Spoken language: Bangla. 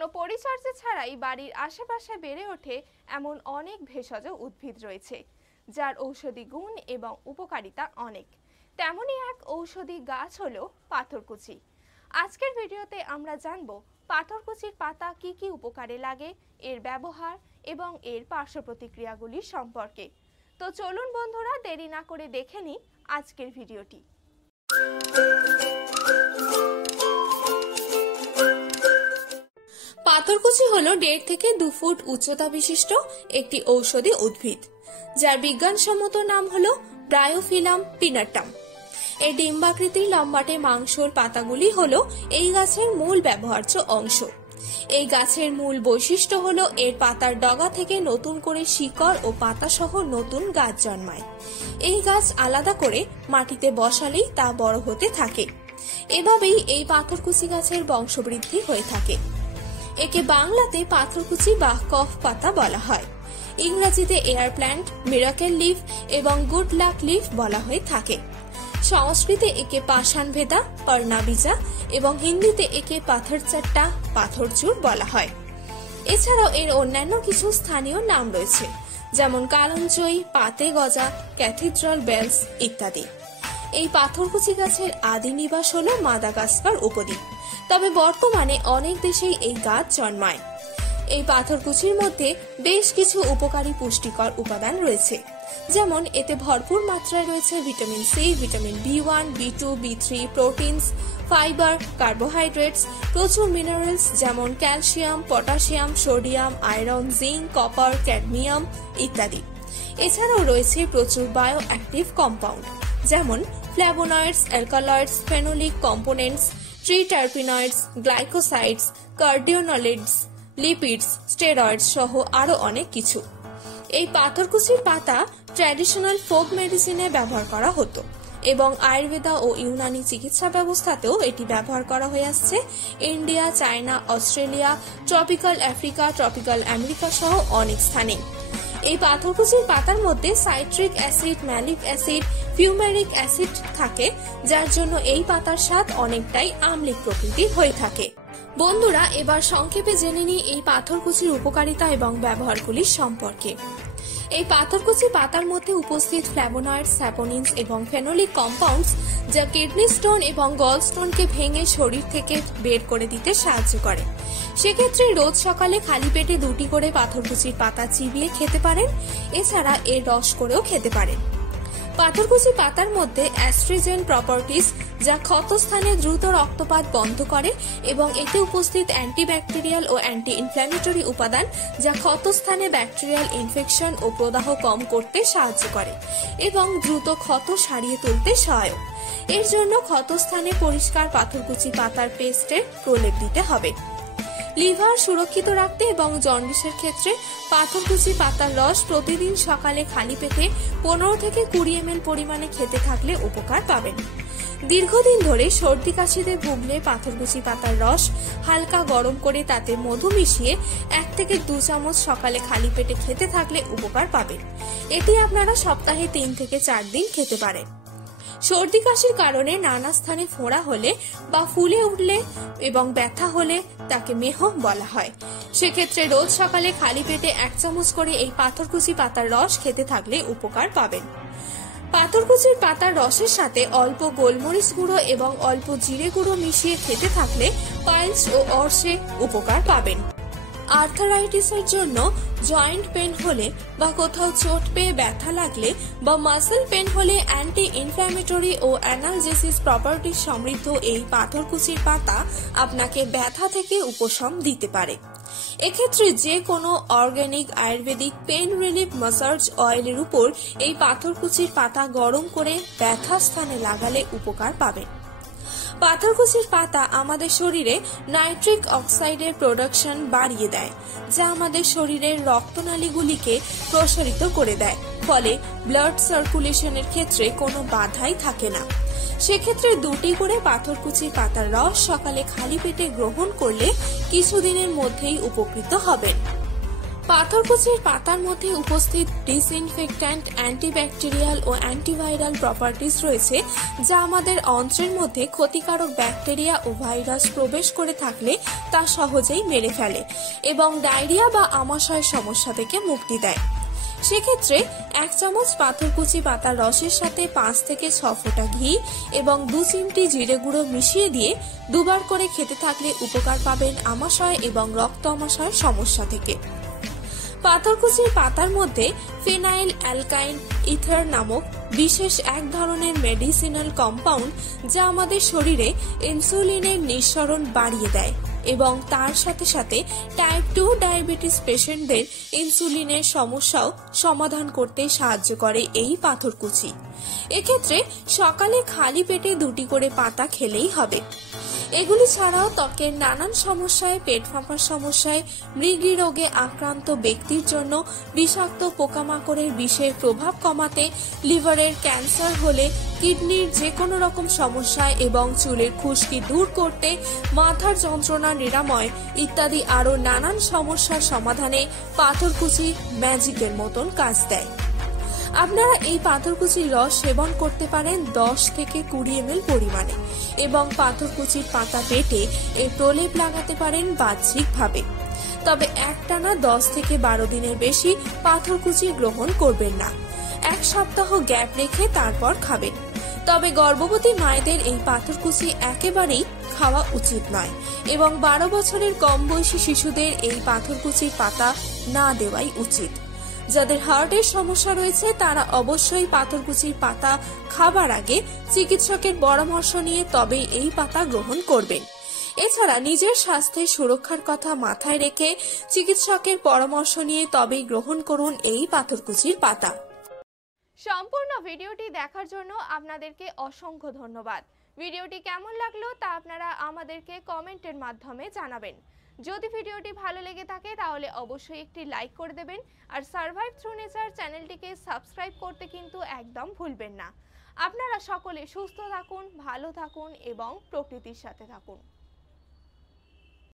কোনো পরিচর্যা ছাড়াই বাড়ির আশেপাশে বেড়ে ওঠে এমন অনেক ভেষজ উদ্ভিদ রয়েছে যার ঔষধি গুণ এবং উপকারিতা অনেক। তেমনই এক ঔষধি গাছ হলো পাথরকুচি। আজকের ভিডিওতে আমরা জানব পাথরকুচির পাতা কি কি উপকারে লাগে, এর ব্যবহার এবং এর পার্শ্ব প্রতিক্রিয়াগুলি সম্পর্কে। তো চলুন বন্ধুরা, দেরি না করে দেখে নিই আজকের ভিডিওটি। পাথরকুচি হলো 1.5 থেকে 2 ফুট উচ্চতা বিশিষ্ট একটি ঔষধি উদ্ভিদ, যার বিজ্ঞানসম্মত নাম হলো ব্রায়োফিলাম পিনাটাম। এই ডিম্বাকৃতির লম্বাটে মাংসল পাতাগুলি হলো এই গাছের মূল ব্যবহার্য অংশ। এই গাছের মূল বৈশিষ্ট্য হলো এর পাতার ডগা থেকে নতুন করে শিকড় ও পাতা সহ নতুন গাছ জন্মায়। এই গাছ আলাদা করে মাটিতে বসালেই তা বড় হতে থাকে। এভাবেই এই পাথরকুচি গাছের বংশবৃদ্ধি হয়ে থাকে। একে বাংলাতে পাথরকুচি বা কফ পাতা বলা হয়। ইংরেজিতে এয়ার প্ল্যান্ট, মিরাকেল লিফ এবং গুড লাক লিফ বলা হয়ে থাকে। সংস্কৃতে একে পাষাণ ভেদা, পর্ণাবিজা এবং হিন্দিতে একে পাথরচাট্টা, পাথরচূড় বলা হয়। এছাড়াও এর অন্যান্য কিছু স্থানীয় নাম রয়েছে, যেমন কালঞ্চই, পাতে গজা, ক্যাথিড্রাল বেলস ইত্যাদি। এই পাথরকুচি গাছের আদি নিবাস হল মাদাগাস্কার উপদ্বীপ, তবে বর্তমানে অনেক দেশেই এই গাছ জন্মায়। এই পাথরকুচির মধ্যে বেশ কিছু উপকারী পুষ্টিকর উপাদান রয়েছে, যেমন এতে ভরপুর মাত্রায় রয়েছে vitamin C, vitamin B one, B two, বি3, প্রোটিনস, ফাইবার, কার্বোহাইড্রেটস, প্রচুর মিনারেলস যেমন calcium, potassium, sodium, iron, zinc, copper, cadmium ইত্যাদি। এছাড়াও রয়েছে প্রচুর বায়ো অ্যাক্টিভ কম্পাউন্ড, যেমন flavonoids, alkaloids, phenolic components, triterpenoids, glycosides, cardenolides, lipids, steroids সহ আরো অনেক কিছু। এই পাথরকুচির পাতা ট্র্যাডিশনাল ফোক মেডিসিনে ব্যবহার করা হতো এবং আয়ুর্বেদা ও ইউনানি চিকিৎসা ব্যবস্থাতেও এটি ব্যবহার করা হয়ে আসছে। India, China, Australia, tropical Africa, tropical America সহ অনেক স্থানে। এই পাথরকুচির পাতার মধ্যে citric acid, malic acid, fumaric acid থাকে, যার জন্য এই পাতার স্বাদ অনেকটাই আম্লিক প্রকৃতির হয়ে থাকে। বন্ধুরা, এবার সংক্ষেপে জেনে নিই এই পাথরকুচির উপকারিতা এবং ব্যবহারগুলি সম্পর্কে। এই পাথরকুচি পাতার মধ্যে উপস্থিত ফ্ল্যাভোনয়েডস, স্যাপোনিনস এবং ফেনোলিক কম্পাউন্ডস যা কিডনি স্টোন এবং গল স্টোনকে ভেঙে শরীর থেকে বের করে দিতে সাহায্য করে। সেক্ষেত্রে রোজ সকালে খালি পেটে 2টি করে পাথরকুচির পাতা চিবিয়ে খেতে পারেন। এছাড়া এর রস করেও খেতে পারেন। পাথরকুচি পাতার মধ্যে অ্যাস্ট্রিজেন প্রপার্টিজ যা ক্ষতস্থানে দ্রুত রক্তপাত বন্ধ করে এবং এতে উপস্থিত অ্যান্টিব্যাকটেরিয়াল ও অ্যান্টি ইনফ্ল্যামেটরি উপাদান যা ক্ষতস্থানে ব্যাকটেরিয়াল ইনফেকশন ও প্রদাহ কম করতে সাহায্য করে এবং দ্রুত ক্ষত সারিয়ে তুলতে সহায়ক। এর জন্য ক্ষতস্থানে পরিষ্কার পাথরকুচি পাতার পেস্টের প্রলেপ দিতে হবে। লিভার সুরক্ষিত রাখতে এবং জন্ডিসের ক্ষেত্রে পাথরকুচি পাতার রস প্রতিদিন সকালে খালি পেটে 15 থেকে 20 ml পরিমাণে খেতে থাকলে উপকার পাবেন। দীর্ঘদিন ধরে সর্দি কাশিতে ভুগলে পাথরকুচি পাতার রস হালকা গরম করে তাতে মধু মিশিয়ে 1 থেকে 2 চামচ সকালে খালি পেটে খেতে থাকলে উপকার পাবেন। এটি আপনারা সপ্তাহে 3 থেকে 4 দিন খেতে পারেন। সর্দি কাশির কারণে নানা স্থানে ফোঁড়া হলে বা ফুলে উঠলে এবং ব্যথা হলে তাকে মেহ বলা হয়। সেক্ষেত্রে রোজ সকালে খালি পেটে 1 চামচ করে এই পাথরকুচি পাতার রস খেতে থাকলে উপকার পাবেন। পাথরকুচির পাতার রসের সাথে অল্প গোলমরিচ গুঁড়ো এবং অল্প জিরে গুঁড়ো মিশিয়ে খেতে থাকলে পাইলস ও অর্শে উপকার পাবেন। আর্থারাইটিসের জন্য, জয়েন্ট পেন হলে বা কোথাও চোট পেয়ে ব্যথা লাগলে বা মাসল পেন হলে অ্যান্টি ইনফ্ল্যামেটরি ও অ্যানালজেসিস প্রপার্টি সমৃদ্ধ এই পাথরকুচির পাতা আপনাকে ব্যথা থেকে উপশম দিতে পারে। এক্ষেত্রে যে কোনো organic Ayurvedic pain relief massage অয়েলের উপর এই পাথরকুচির পাতা গরম করে ব্যথা স্থানে লাগালে উপকার পাবেন। পাথরকুচির পাতা আমাদের শরীরে নাইট্রিক অক্সাইডের প্রোডাকশন বাড়িয়ে দেয়, যা আমাদের শরীরের রক্তনালীগুলিকে প্রসারিত করে দেয়, ফলে ব্লাড সার্কুলেশনের ক্ষেত্রে কোনো বাধাই থাকে না। সেক্ষেত্রে 2টি করে পাথরকুচির পাতার রস সকালে খালি পেটে গ্রহণ করলে কিছুদিনের মধ্যেই উপকৃত হবেন। পাথরকুচির পাতার মধ্যে উপস্থিত ডিসইনফেক্ট্যান্ট, অ্যান্টিব্যাকটেরিয়াল ও অ্যান্টিভাইরাল প্রপার্টিজ রয়েছে, যা আমাদের অন্ত্রের মধ্যে ক্ষতিকারক ব্যাকটেরিয়া ও ভাইরাস প্রবেশ করে থাকলে তা সহজেই মেরে ফেলে এবং ডায়রিয়া বা আমাশয়ের সমস্যা থেকে মুক্তি দেয়। সেক্ষেত্রে 1 চামচ পাথরকুচি পাতার রসের সাথে 5 থেকে 6 ফোঁটা ঘি এবং 2 চিমটি জিরে গুঁড়ো মিশিয়ে দিয়ে দুবার করে খেতে থাকলে উপকার পাবেন আমাশয় এবং রক্ত আমাশয়ের সমস্যা থেকে। পাথরকুচির পাতার মধ্যে ফিনাইল অ্যালকাইন ইথার নামক বিশেষ এক ধরনের মেডিসিনাল কম্পাউন্ড, যা আমাদের শরীরে ইনসুলিনের নিঃসরণ বাড়িয়ে দেয় এবং তার সাথে সাথে টাইপ 2 ডায়াবেটিস পেশেন্টদের ইনসুলিনের সমস্যাও সমাধান করতে সাহায্য করে এই পাথরকুচি। এক্ষেত্রে সকালে খালি পেটে 2টি করে পাতা খেলেই হবে। এগুলি ছাড়াও ত্বকের নানান সমস্যায়, পেট ফাঁপার সমস্যায়, মৃগী রোগে আক্রান্ত ব্যক্তির জন্য, বিষাক্ত পোকামাকড়ের বিষের প্রভাব কমাতে, লিভারের ক্যান্সার হলে, কিডনির যে কোনো রকম সমস্যায় এবং চুলের খুশকি দূর করতে, মাথার যন্ত্রণা নিরাময় ইত্যাদি আরও নানান সমস্যার সমাধানে পাথরকুচি ম্যাজিকের মতন কাজ দেয়। আপনারা এই পাথরকুচির রস সেবন করতে পারেন 10 থেকে 20 ml পরিমাণে এবং পাথরকুচির পাতা বেটে এর প্রলেপ লাগাতে পারেন বাহ্যিকভাবে। তবে একটানা 10 থেকে 12 দিনের বেশি পাথরকুচি গ্রহণ করবেন না। 1 সপ্তাহ গ্যাপ রেখে তারপর খাবেন। তবে গর্ভবতী মায়েদের এই পাথরকুচি একেবারেই খাওয়া উচিত নয় এবং 12 বছরের কম বয়সী শিশুদের এই পাথরকুচির পাতা না দেওয়াই উচিত। যাদের হার্টের সমস্যা রয়েছে তারা অবশ্যই পাথরকুচির পাতা খাবার আগে চিকিৎসকের পরামর্শ নিয়ে তবেই এই পাতা গ্রহণ করবেন। এছাড়া নিজের স্বাস্থ্যের সুরক্ষার কথা মাথায় রেখে চিকিৎসকের পরামর্শ নিয়ে তবেই গ্রহণ করুন এই পাথরকুচির পাতা। সম্পূর্ণ ভিডিওটি দেখার জন্য আপনাদেরকে অসংখ্য ধন্যবাদ। ভিডিওটি কেমন লাগলো তা আপনারা আমাদেরকে কমেন্টের মাধ্যমে জানাবেন। যদি ভিডিওটি ভালো লেগে থাকে তাহলে অবশ্যই একটি লাইক করে দেবেন আর সারভাইভ থ্রু নেচার চ্যানেলটিকে সাবস্ক্রাইব করতে কিন্তু একদম ভুলবেন না। আপনারা সকলে সুস্থ থাকুন, ভালো থাকুন এবং প্রকৃতির সাথে থাকুন।